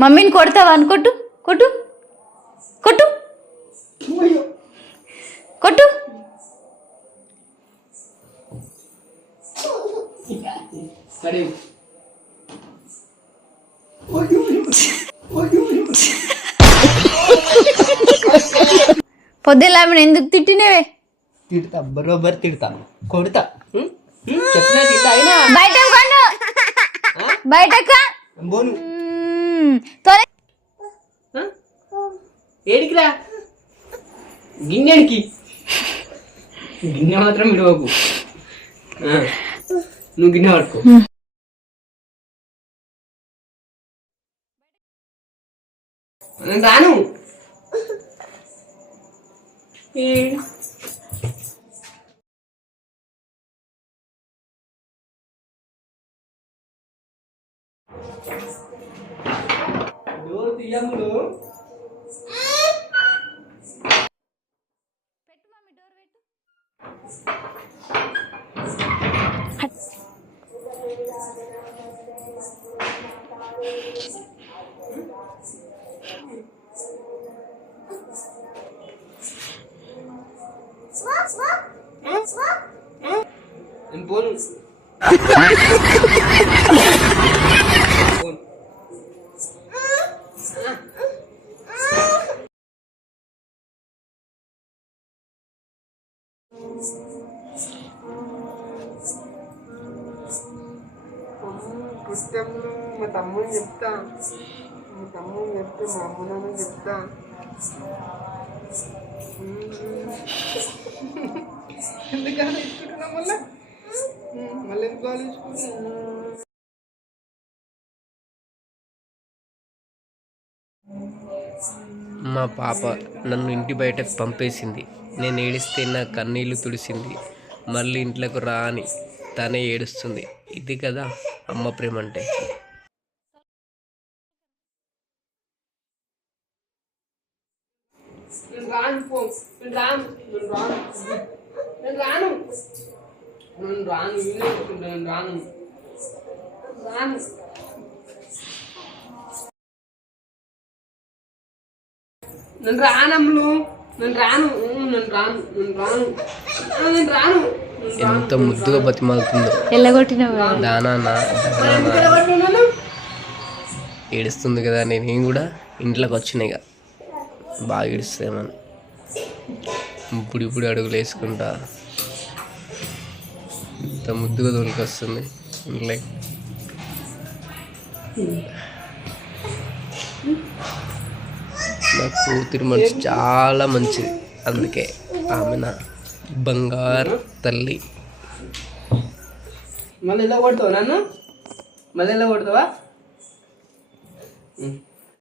మమ్మీని కొడతావా అని కొట్టు కొట్టు కొట్టు కొట్టు. పొద్దున్న ఆమెను ఎందుకు తిట్టినవే? తిడతా, బరోబర్ తిడతా, కొడతా. చెప్పినా తిడతా. అయినా బయటక ఏడికిరా? గిన్నెడికి. గిన్నె మాత్రం విడవకు. నువ్వు గిన్నె పట్టుకో. నేను రాను. డోర్ తీయములు. నేను పోను. పుస్తకంలో మా తమ్ముని చెప్తా. మా తమ్ముని చెప్తే మా అమ్మ నాన్న చెప్తా. ఎందుకని ఇచ్చుకుంటున్నా మళ్ళీ ఎందుకు ఆలోచించుకుంటున్నా? మా పాప నన్ను ఇంటి బయటకు పంపేసింది. నేను ఏడిస్తే నా కన్నీళ్లు తుడిసింది. మళ్ళీ ఇంట్లోకి రా అని తనే ఏడుస్తుంది. ఇది కదా అమ్మ ప్రేమ అంటే. నేను రానమ్ములు. నేను రాను. ఎంత ముద్దుగా బతిమాలుతుందో. దానా ఏడుస్తుంది కదా. నేను కూడా ఇంట్లోకి వచ్చినాయి ఇక బాగా ఏడుస్తామని ఇప్పుడు అడుగులు వేసుకుంటా. ఇంత ముద్దుగా దొరికొస్తుంది ఇంట్లోకి. నా కూతురు మనసు చాలా మంచిది. అందుకే ఆమె నా బంగారు తల్లి. మళ్ళీ ఎలా కొడతావు నన్ను? మళ్ళీ ఎలా కొడతావా?